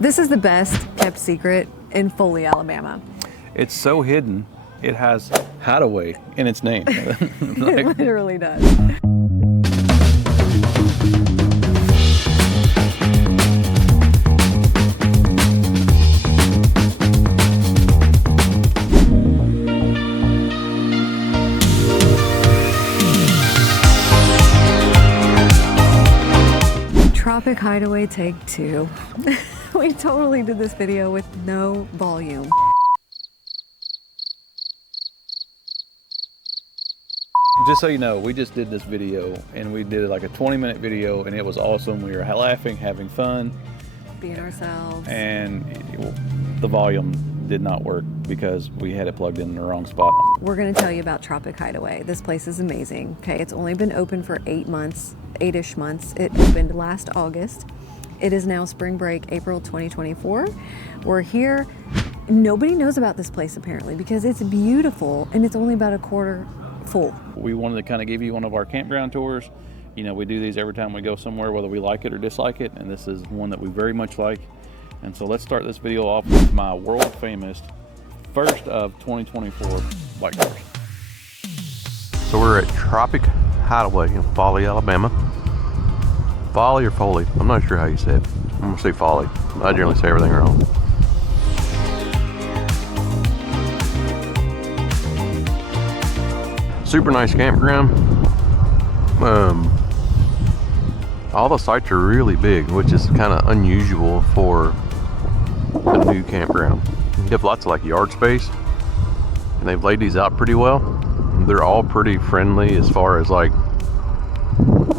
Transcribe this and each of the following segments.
This is the best kept secret in Foley, Alabama. It's so hidden, it has Hideaway in its name. It literally does. Tropic Hideaway take 2. We totally did this video with no volume. Just so you know, we just did this video and we did like a 20-minute video and it was awesome. We were laughing, having fun. Being ourselves. And the volume did not work because we had it plugged in the wrong spot. We're gonna tell you about Tropic Hideaway. This place is amazing. Okay, it's only been open for 8-ish months. It opened last August. It is now spring break, April 2024. We're here. Nobody knows about this place apparently because it's beautiful and it's only about a quarter full. We wanted to kind of give you one of our campground tours. You know, we do these every time we go somewhere, whether we like it or dislike it, and this is one that we very much like. And so let's start this video off with my world famous first of 2024 bike tours. So we're at Tropic Hideaway in Foley, Alabama. Foley or Foley? I'm not sure how you say it. I'm gonna say Foley. I generally say everything wrong. Super nice campground. All the sites are really big, which is kind of unusual for a new campground. You have lots of like yard space, and they've laid these out pretty well. They're all pretty friendly as far as like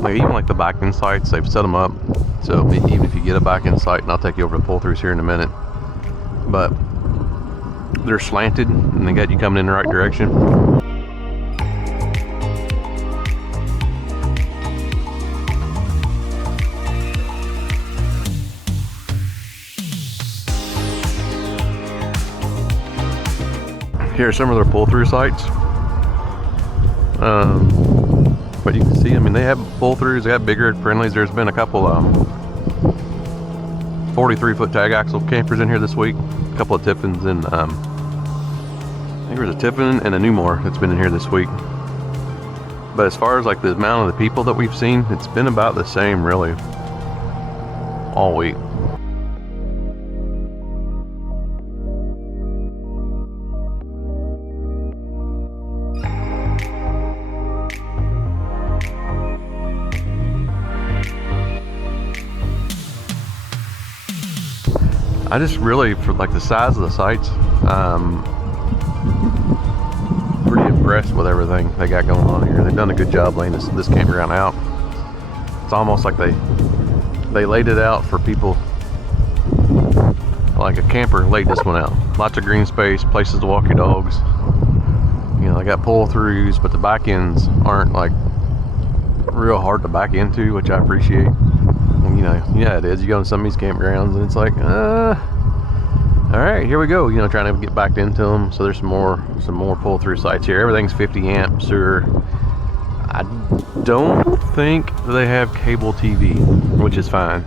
even like the back-in sites, they've set them up. So even if you get a back-in site, and I'll take you over the pull-throughs here in a minute, but they're slanted and they got you coming in the right direction. Here are some of their pull-through sites. But you can see, I mean, they have pull-throughs, they have bigger friendlies. There's been a couple 43-foot tag axle campers in here this week. A couple of Tiffins and I think there's a Tiffin and a Newmore that's been in here this week. But as far as like the amount of the people that we've seen, it's been about the same really all week. I just really, for like the size of the sites, pretty impressed with everything they got going on here. They've done a good job laying this campground out. It's almost like they laid it out for people, like a camper laid this one out. Lots of green space, places to walk your dogs. You know, they got pull-throughs, but the back ends aren't like real hard to back into, which I appreciate. You know it is. You go to some of these campgrounds and it's like, all right, here we go. You know, trying to get back into them. So there's some more pull-through sites here. Everything's 50 amps, or I don't think they have cable TV, which is fine,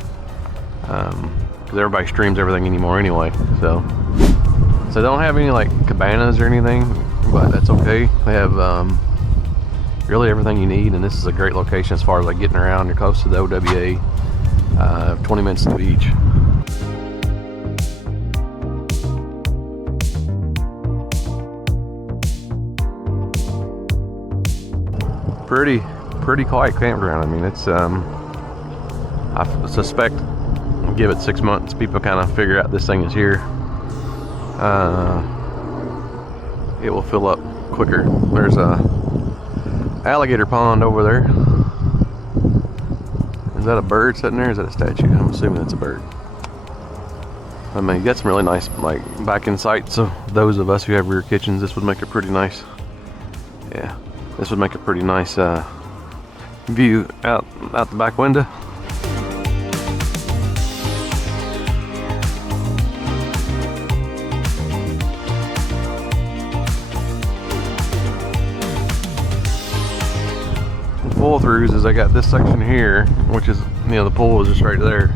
because everybody streams everything anymore anyway. So they don't have any like cabanas or anything, but that's okay. They have really everything you need, and this is a great location as far as like getting around. You're close to the OWA. 20 minutes to the beach. Pretty quiet campground. I mean, it's I suspect, give it 6 months, people kind of figure out this thing is here. It will fill up quicker. There's a alligator pond over there. Is that a bird sitting there? Or is that a statue? I'm assuming it's a bird. I mean, you got some really nice like back-in sights. So those of us who have rear kitchens, this would make a pretty nice. Yeah, this would make a pretty nice view out the back window. Pull-throughs is I got this section here, which is, you know, the pool is just right there.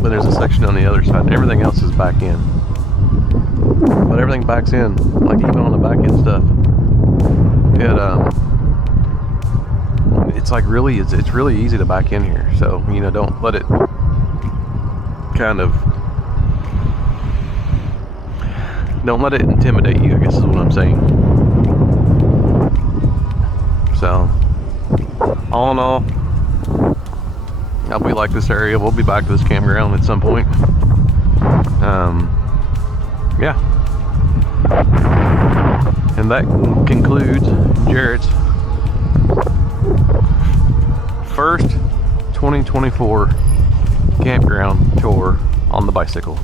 but there's a section on the other side, and everything else is back in. But everything backs in, like even on the back end stuff. It's like it's really easy to back in here. So, you know, don't let it don't let it intimidate you, I guess is what I'm saying. So, all in all, we like this area. We'll be back to this campground at some point. Yeah. And that concludes Jared's first 2024 campground tour on the bicycle.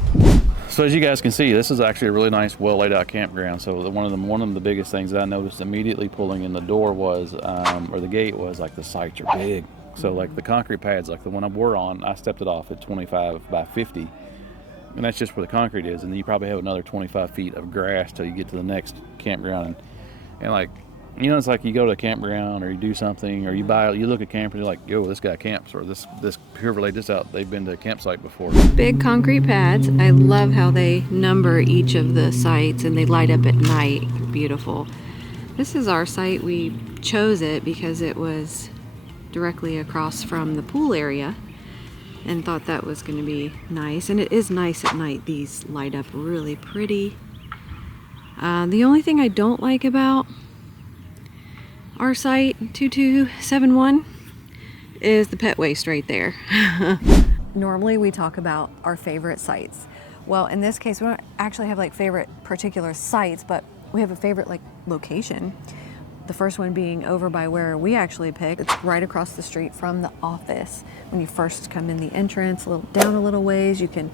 So as you guys can see, this is actually a really nice, well laid out campground. So one of the biggest things that I noticed immediately pulling in the door was, or the gate was, like the sites are big. So like the concrete pads, like the one we're on, I stepped it off at 25 by 50. And that's just where the concrete is. And then you probably have another 25 feet of grass till you get to the next campground. And like, you know, it's like you go to a campground or you do something, or you look at campers, you're like, yo, this guy camps, or this whoever laid this out, they've been to a campsite before. Big concrete pads. I love how they number each of the sites and they light up at night. Beautiful. This is our site. We chose it because it was directly across from the pool area and thought that was going to be nice. And it is nice at night. These light up really pretty. The only thing I don't like about our site 2271 is the pet waste right there. Normally we talk about our favorite sites. Well, in this case, we don't actually have like favorite particular sites, but we have a favorite like location. The first one being over by where we actually picked. It's right across the street from the office. When you first come in the entrance, down a little ways, you can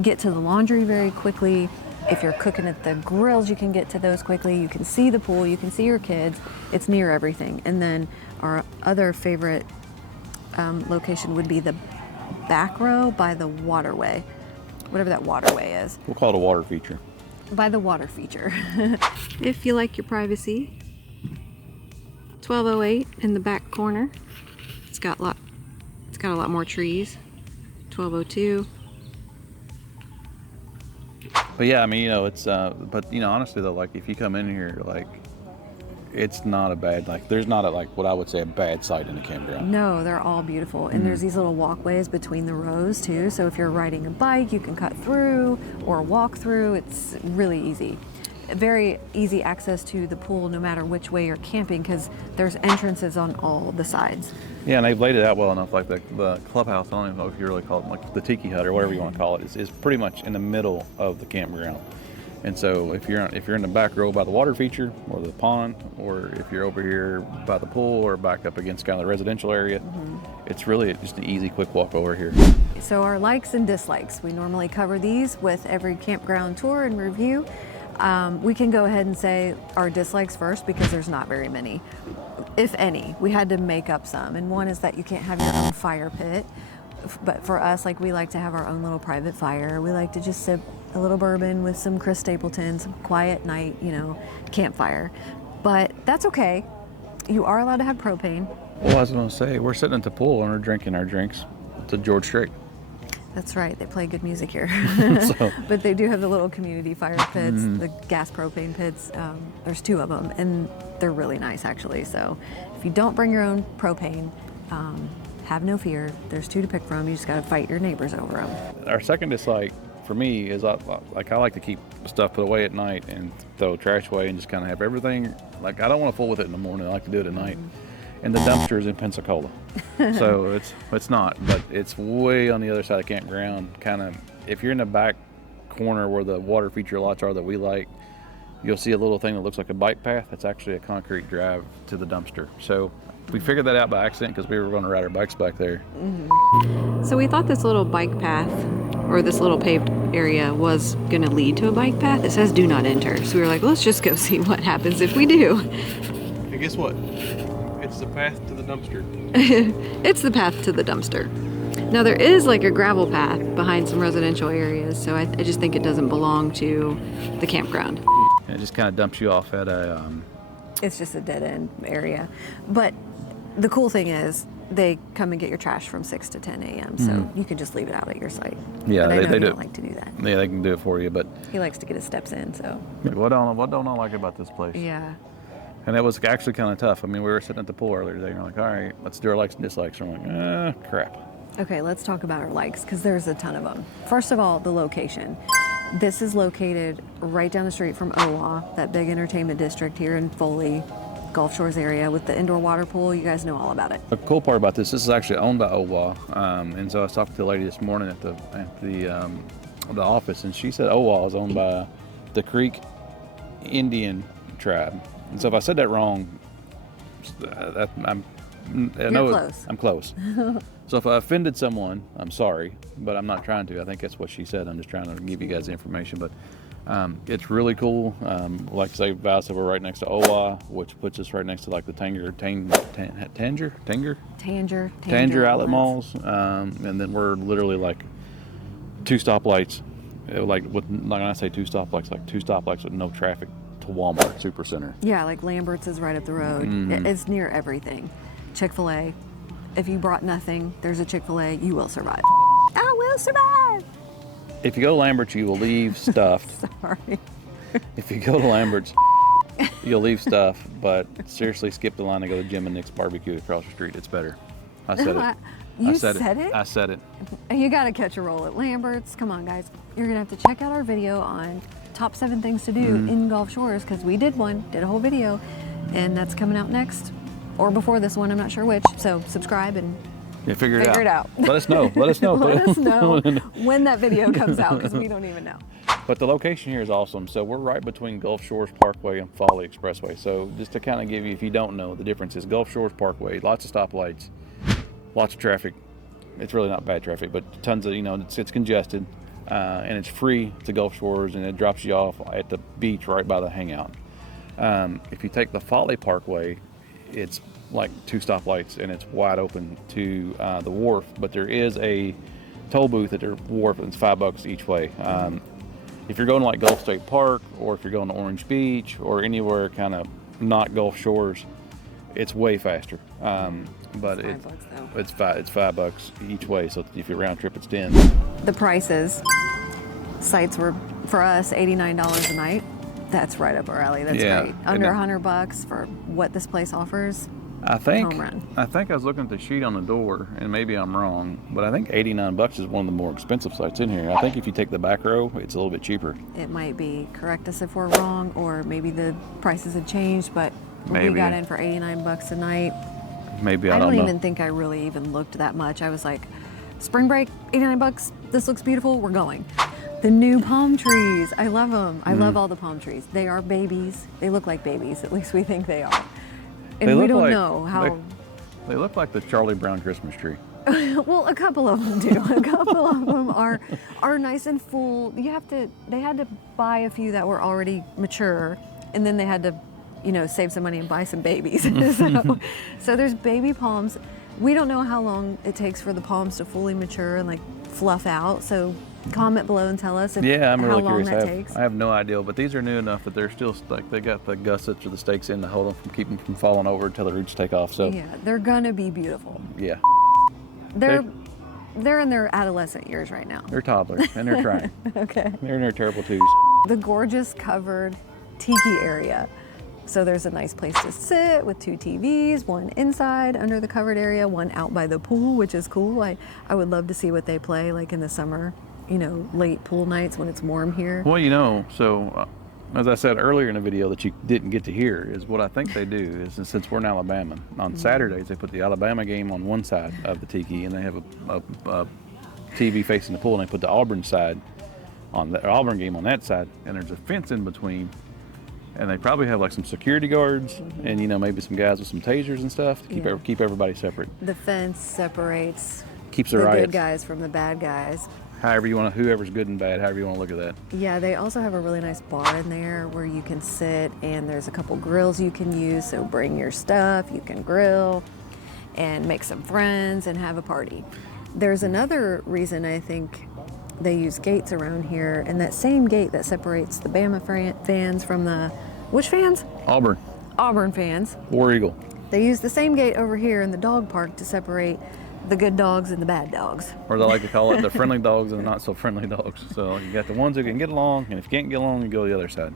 get to the laundry very quickly. If you're cooking at the grills, you can get to those quickly. You can see the pool, you can see your kids. It's near everything. And then our other favorite location would be the back row by the waterway, whatever that waterway is. We'll call it a water feature. By the water feature. If you like your privacy, 1208 in the back corner. It's got a lot more trees. 1202. But yeah, I mean, you know, it's, but you know, honestly though, like if you come in here, like it's not a bad, like there's not a, like what I would say a bad site in the campground. No, they're all beautiful. And there's these little walkways between the rows too. So if you're riding a bike, you can cut through or walk through. It's really easy. Very easy access to the pool no matter which way you're camping because there's entrances on all the sides. Yeah, and they've laid it out well enough. Like the clubhouse, I don't even know if you really call it, like the tiki hut or whatever you want to call it, is pretty much in the middle of the campground. And so if you're in the back row by the water feature or the pond, or if you're over here by the pool or back up against kind of the residential area, it's really just an easy, quick walk over here. So our likes and dislikes, we normally cover these with every campground tour and review. We can go ahead and say our dislikes first because there's not very many, if any. We had to make up some, and one is that you can't have your own fire pit. But for us, like, we like to have our own little private fire. We like to just sip a little bourbon with some Chris Stapleton, some quiet night, you know, campfire. But that's okay. You are allowed to have propane. Well, I was going to say, we're sitting at the pool and we're drinking our drinks to George Strait. That's right, they play good music here. So. But they do have the little community fire pits, the gas propane pits. There's 2 of them, and they're really nice actually. So if you don't bring your own propane, have no fear. There's 2 to pick from. You just gotta fight your neighbors over them. Our second dislike for me is I like to keep stuff put away at night and throw trash away and just kind of have everything. Like, I don't want to fool with it in the morning. I like to do it at night. And the dumpster is in Pensacola. So it's not, but it's way on the other side of the campground. Kind of, if you're in the back corner where the water feature lots are that we like, you'll see a little thing that looks like a bike path. It's actually a concrete drive to the dumpster. So we figured that out by accident because we were going to ride our bikes back there. So we thought this little bike path, or this little paved area, was going to lead to a bike path. It says do not enter. So we were like, let's just go see what happens if we do. And guess what? It's the path to the dumpster. It's the path to the dumpster. Now there is like a gravel path behind some residential areas, so I just think it doesn't belong to the campground. And it just kind of dumps you off at a... It's just a dead end area. But the cool thing is, they come and get your trash from 6 to 10 a.m. So you can just leave it out at your site. Yeah, but I know they he do. don't like to do that. Yeah, they can do it for you, but He likes to get his steps in, so. what don't I like about this place? Yeah. And that was actually kind of tough. I mean, we were sitting at the pool earlier today, and we're like, all right, let's do our likes and dislikes. And we're like, crap. Okay, let's talk about our likes, because there's a ton of them. First of all, the location. This is located right down the street from OWA, that big entertainment district here in Foley, Gulf Shores area with the indoor water pool. You guys know all about it. The cool part about this is actually owned by OWA. And so I was talking to the lady this morning at the office, and she said OWA is owned by the Creek Indian tribe. And so if I said that wrong, I'm close. I'm close. So if I offended someone, I'm sorry, but I'm not trying to. I think that's what she said. I'm just trying to give you guys the information. But it's really cool. Like I say, Val said, we're right next to OWA, which puts us right next to like the Tanger outlet malls. And then we're literally like 2 stoplights. Like when I say 2 stoplights, like 2 stoplights with no traffic to Walmart Supercenter. Yeah, like Lambert's is right up the road. It's near everything. Chick-fil-A. If you brought nothing, there's a Chick-fil-A. You will survive. I will survive. If you go to Lambert's, you will leave stuff. Sorry. If you go to Lambert's, you'll leave stuff. But seriously, skip the line and go to Jim and Nick's Barbecue across the street. It's better. I said it. You said it? I said it. You got to catch a roll at Lambert's. Come on, guys. You're going to have to check out our video on top 7 things to do in Gulf Shores, because we did a whole video, and that's coming out next or before this one. I'm not sure which. So subscribe and figure it out. Let us know. Let us know. Let us know when that video comes out, because we don't even know. But the location here is awesome. So we're right between Gulf Shores Parkway and Foley Expressway. So just to kind of give you, if you don't know, the difference is Gulf Shores Parkway, lots of stoplights, lots of traffic. It's really not bad traffic, but tons of, it's congested. And it's free to Gulf Shores, and it drops you off at the beach right by the hangout. If you take the Foley Parkway, it's like 2 stoplights, and it's wide open to the wharf, but there is a toll booth at the wharf, and it's $5 each way. If you're going to like Gulf State Park, or if you're going to Orange Beach, or anywhere kind of not Gulf Shores, it's way faster. But it's $5 each way. So if you round trip, it's 10. The prices, sites were for us $89 a night. That's right up our alley. That's great. Under $100 for what this place offers. I think home run. I was looking at the sheet on the door, and maybe I'm wrong, but I think $89 is one of the more expensive sites in here. I think if you take the back row, it's a little bit cheaper. It might be. Correct us if we're wrong, or maybe the prices have changed, but we got in for $89 a night. Maybe I don't know. even think I really even looked that much. I was like, spring break, $89. This looks beautiful. We're going. The new palm trees. I love them. I love all the palm trees. They are babies. They look like babies. At least we think they are. And we don't know how. They look like the Charlie Brown Christmas tree. Well, a couple of them do. A couple of them are nice and full. They had to buy a few that were already mature, and then they had to, save some money and buy some babies. So there's baby palms. We don't know how long it takes for the palms to fully mature and like fluff out. So comment below and tell us I'm how really long curious. that takes. I have no idea, but these are new enough that they're still like they got the gussets or the stakes in to hold them keep them from falling over until the roots take off. So yeah, they're gonna be beautiful. Yeah, they're in their adolescent years right now. They're toddlers and they're trying. Okay. They're in their terrible twos. The gorgeous covered tiki area. So there's a nice place to sit with 2 TVs, one inside under the covered area, one out by the pool, which is cool. I would love to see what they play like in the summer, late pool nights when it's warm here. Well, so as I said earlier in the video that you didn't get to hear, is what I think they do is, since we're in Alabama, on Saturdays they put the Alabama game on one side of the tiki, and they have a TV facing the pool, and they put the Auburn side on the Auburn game on that side, and there's a fence in between. And they probably have like some security guards and maybe some guys with some tasers and stuff to keep everybody separate. The fence separates Keeps the riots. good guys from the bad guys. However you want to, whoever's good and bad, however you want to look at that. Yeah, they also have a really nice bar in there where you can sit, and there's a couple grills you can use. So bring your stuff, you can grill and make some friends and have a party. There's another reason I think they use gates around here, and that same gate that separates the Bama fans from the, which fans? Auburn. Auburn fans. War Eagle. They use the same gate over here in the dog park to separate the good dogs and the bad dogs. Or they like to call it the friendly dogs and the not so friendly dogs. So you got the ones who can get along, and if you can't get along, you go to the other side.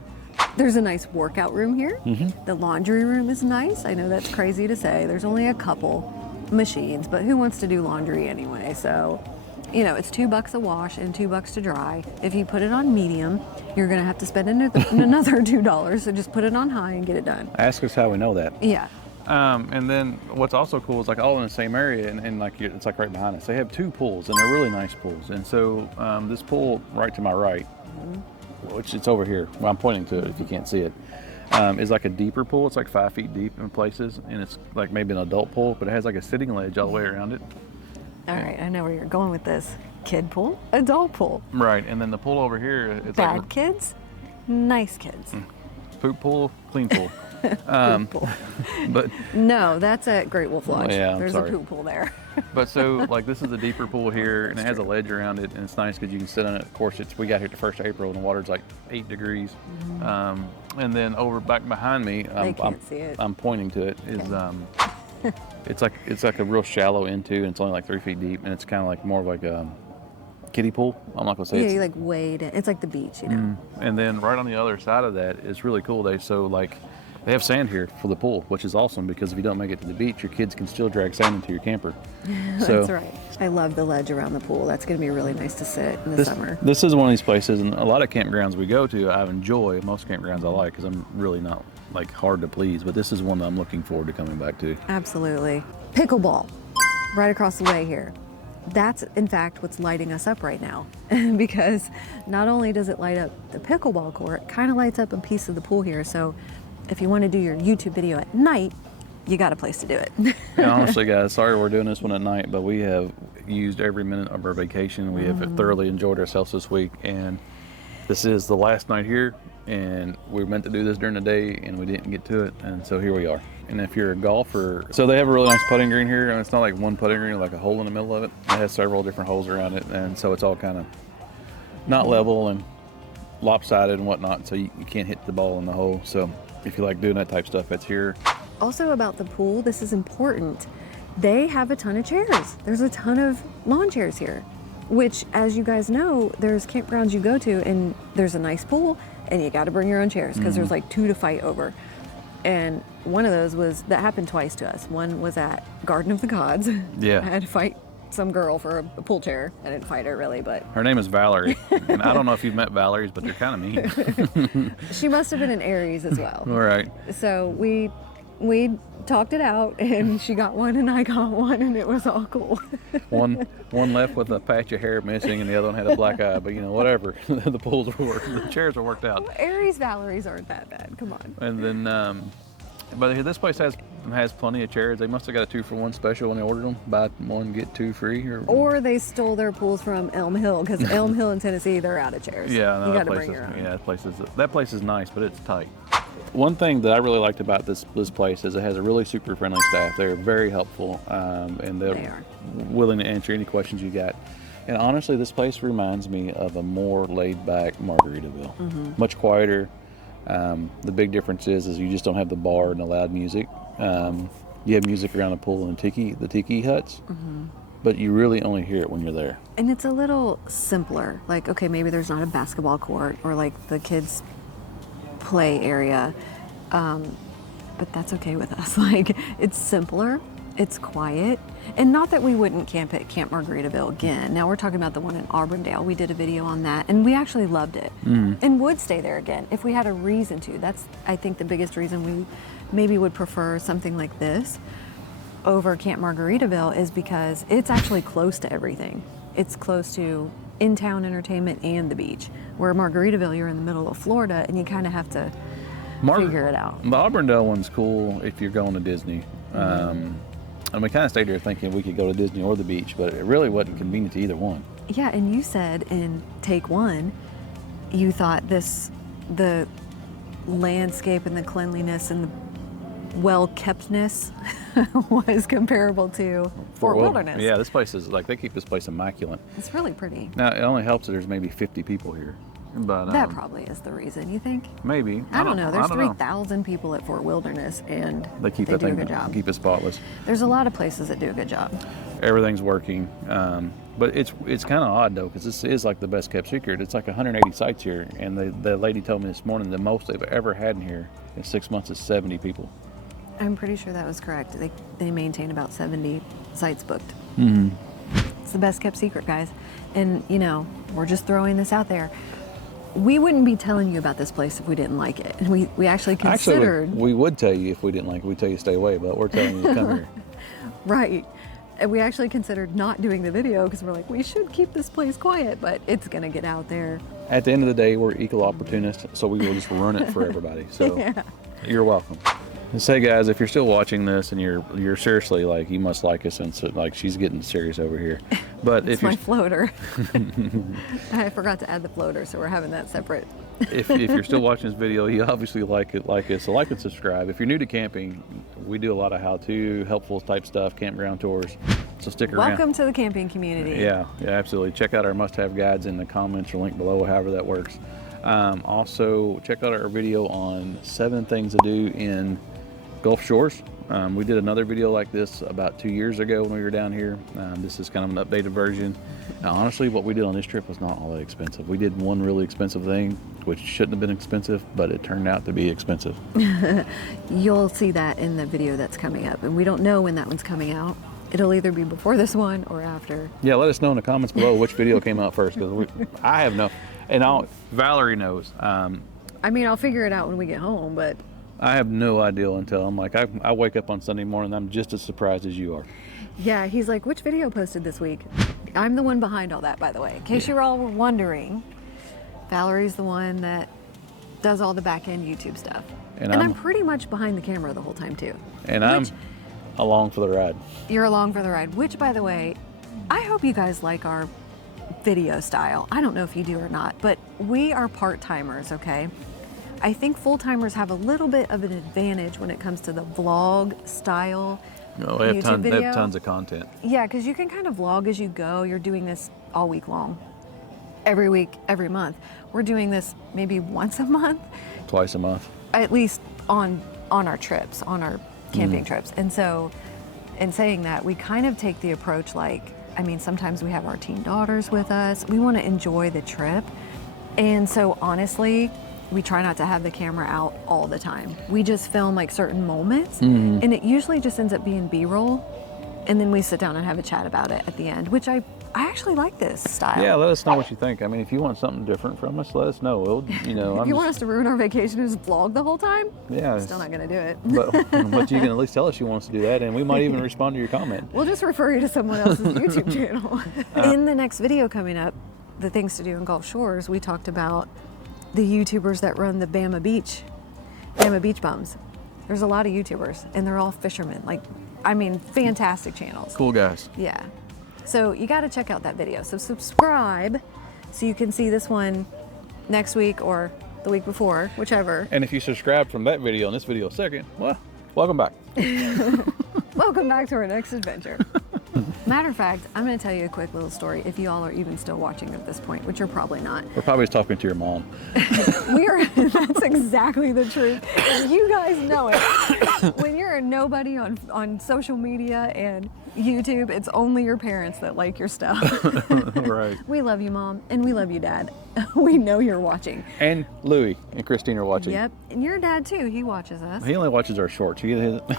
There's a nice workout room here. The laundry room is nice. I know that's crazy to say. There's only a couple machines, but who wants to do laundry anyway? So, you know, it's $2 a wash and $2 to dry. If you put it on medium, you're gonna have to spend another $2. So just put it on high and get it done. Ask us how we know that. Yeah. And then what's also cool is like all in the same area, and like it's like right behind us. They have 2 pools, and they're really nice pools. And so this pool right to my right, which it's over here, well, I'm pointing to it if you can't see it, is like a deeper pool. It's like 5 feet deep in places, and it's like maybe an adult pool, but it has like a sitting ledge all the way around it. All right, I know where you're going with this. Kid pool, adult pool. Right, and then the pool over here, it's Bad like kids, nice kids. poop pool, clean pool. Poop pool. But No, that's at Great Wolf Lodge. Yeah, I'm There's sorry. a poop pool there. But so like this is a deeper pool here, and it has a ledge around it, and it's nice because you can sit on it. Of course, we got here the 1st of April, and the water's like 8 degrees. And then over back behind me, They can't see it. I'm pointing to it. Is it's like a real shallow into, and it's only like 3 feet deep, and it's kind of like more of like a kiddie pool. I'm not gonna say Yeah, it's. you like wade in. It's like the beach, you know. And then right on the other side of that is really cool. They have sand here for the pool, which is awesome because if you don't make it to the beach, your kids can still drag sand into your camper. So That's right. I love the ledge around the pool. That's going to be really nice to sit in the summer. This is one of these places, and a lot of campgrounds we go to, I enjoy. Most campgrounds I like because I'm really not like hard to please, but this is one that I'm looking forward to coming back to. Absolutely. Pickleball, right across the way here. That's in fact what's lighting us up right now because not only does it light up the pickleball court, it kind of lights up a piece of the pool here. So if you want to do your YouTube video at night, you got a place to do it. Yeah, honestly, guys, sorry we're doing this one at night, but we have used every minute of our vacation. We have thoroughly enjoyed ourselves this week, and this is the last night here, and we were meant to do this during the day, and we didn't get to it, and so here we are. And if you're a golfer, so they have a really nice putting green here, and it's not like one putting green, like a hole in the middle of it. It has several different holes around it, and so it's all kind of not level and lopsided and whatnot, so you can't hit the ball in the hole. So if you like doing that type stuff, it's here. Also about the pool, this is important. They have a ton of chairs. There's a ton of lawn chairs here, which, as you guys know, there's campgrounds you go to and there's a nice pool and you got to bring your own chairs because there's like 2 to fight over. And one of those that happened twice to us. One was at Garden of the Gods. Yeah. I had to fight some girl for a pool chair. I didn't fight her really, but Her name is Valerie, and I don't know if you've met Valerie's, but they're kind of mean. she must have been an Aries as well. All right. So we talked it out and she got one and I got one and it was all cool. One left with a patch of hair missing, and the other one had a black eye. But you know, whatever. The pools were working. The chairs were worked out. Aries Valeries aren't that bad. Come on. And then, but this place has plenty of chairs. They must have got a 2-for-1 special when they ordered them. Buy one get 2 free, Or they stole their pools from Elm Hill because Elm Hill in Tennessee, they're out of chairs. Yeah, no, you got that to place bring your own. is, yeah, that place is nice, but it's tight. One thing that I really liked about this place is it has a really super friendly staff. They're very helpful, and They are. willing to answer any questions you got. And honestly, this place reminds me of a more laid-back Margaritaville. Much quieter. The big difference is you just don't have the bar and the loud music. You have music around the pool and the tiki huts, but you really only hear it when you're there. And it's a little simpler. Like, okay, maybe there's not a basketball court or like the kids' play area, but that's okay with us. Like, it's simpler, it's quiet, and not that we wouldn't camp at Camp Margaritaville again. Now we're talking about the one in Auburndale. We did a video on that, and we actually loved it, and would stay there again if we had a reason to. That's, I think, the biggest reason we maybe would prefer something like this over Camp Margaritaville is because it's actually close to everything. It's close to in-town entertainment and the beach. Where Margaritaville, you're in the middle of Florida and you kind of have to figure it out. The Auburndale one's cool if you're going to Disney. And we kind of stayed there thinking we could go to Disney or the beach, but it really wasn't convenient to either one. Yeah, and you said in take one, you thought the landscape and the cleanliness and well-keptness was comparable to Fort Wilderness. Yeah, this place is like, they keep this place immaculate. It's really pretty. Now, it only helps that there's maybe 50 people here. But That probably is the reason, you think? maybe. I don't know. There's I don't know. 3,000 people at Fort Wilderness, and They keep do that a thing, good job. keep it spotless. There's a lot of places that do a good job. Everything's working. But it's kind of odd though, because this is like the best kept secret. It's like 180 sites here, and the lady told me this morning the most they've ever had in here in 6 months is 70 people. I'm pretty sure that was correct. They maintain about 70 sites booked. Mm-hmm. It's the best kept secret, guys. And, you know, we're just throwing this out there. We wouldn't be telling you about this place if we didn't like it. And we actually considered... Actually, we would tell you if we didn't like it. We'd tell you to stay away, but we're telling you to come here. Right. And we actually considered not doing the video because we're like, we should keep this place quiet, but it's going to get out there. At the end of the day, we're equal opportunists, so we will just run it for everybody. So Yeah. You're welcome. And say, guys, if you're still watching this and you're seriously like, you must like us, and so, like, she's getting serious over here. But It's if you're my floater. I forgot to add the floater, so we're having that separate. if you're still watching this video, you obviously like it. So like and subscribe. If you're new to camping, we do a lot of how-to, helpful type stuff, campground tours. So stick around. Welcome to the camping community. Yeah, absolutely. Check out our must-have guides in the comments or link below, however that works. Also, check out our video on 7 things to do in Gulf Shores. We did another video like this about 2 years ago when we were down here. This is kind of an updated version. Now, honestly, what we did on this trip was not all that expensive. We did one really expensive thing, which shouldn't have been expensive, but it turned out to be expensive. You'll see that in the video that's coming up, and we don't know when that one's coming out. It'll either be before this one or after. Yeah, let us know in the comments below which video came out first, because I have no, and Valerie knows. I mean, I'll figure it out when we get home, but I have no idea until I'm like, I wake up on Sunday morning, I'm just as surprised as you are. yeah, he's like, which video posted this week? I'm the one behind all that, by the way. In case you all were wondering, Valerie's the one that does all the back-end YouTube stuff. And I'm pretty much behind the camera the whole time, too. And I'm along for the ride. You're along for the ride, which, by the way, I hope you guys like our video style. I don't know if you do or not, but we are part-timers, okay? I think full-timers have a little bit of an advantage when it comes to the vlog style. No, they have tons of content. Yeah, because you can kind of vlog as you go. You're doing this all week long. Every week, every month. We're doing this maybe once a month. Twice a month. At least on our trips, on our camping trips. And so, in saying that, we kind of take the approach like, I mean, sometimes we have our teen daughters with us. We want to enjoy the trip. And so, honestly, we try not to have the camera out all the time. We just film like certain moments, and it usually just ends up being B-roll, and then we sit down and have a chat about it at the end, which I actually like this style. Yeah, let us know what you think. I mean, if you want something different from us, let us know. We'll, you know, if you want us to ruin our vacation and just vlog the whole time, yeah, I'm still not gonna do it. but you can at least tell us you want us to do that, and we might even respond to your comment. We'll just refer you to someone else's YouTube channel. In the next video coming up, the things to do in Gulf Shores, we talked about the YouTubers that run the Bama Beach Bums. There's a lot of YouTubers, and they're all fishermen. Like, I mean, fantastic channels. Cool guys. Yeah. So you got to check out that video. So subscribe so you can see this one next week or the week before, whichever. And if you subscribe from that video and this video second, well, welcome back. Welcome back to our next adventure. Matter of fact, I'm going to tell you a quick little story if you all are even still watching at this point, which you're probably not. We're probably just talking to your mom. That's exactly the truth. You guys know it. When you're a nobody on social media and YouTube, it's only your parents that like your stuff. Right. We love you, Mom, and we love you, Dad. We know you're watching. And Louie and Christine are watching. Yep, and your dad too. He watches us. He only watches our shorts.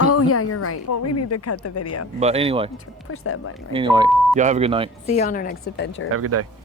Oh yeah, you're right. Well, we need to cut the video. But anyway. Push that button right Anyway, y'all have a good night. there. See you on our next adventure. Have a good day.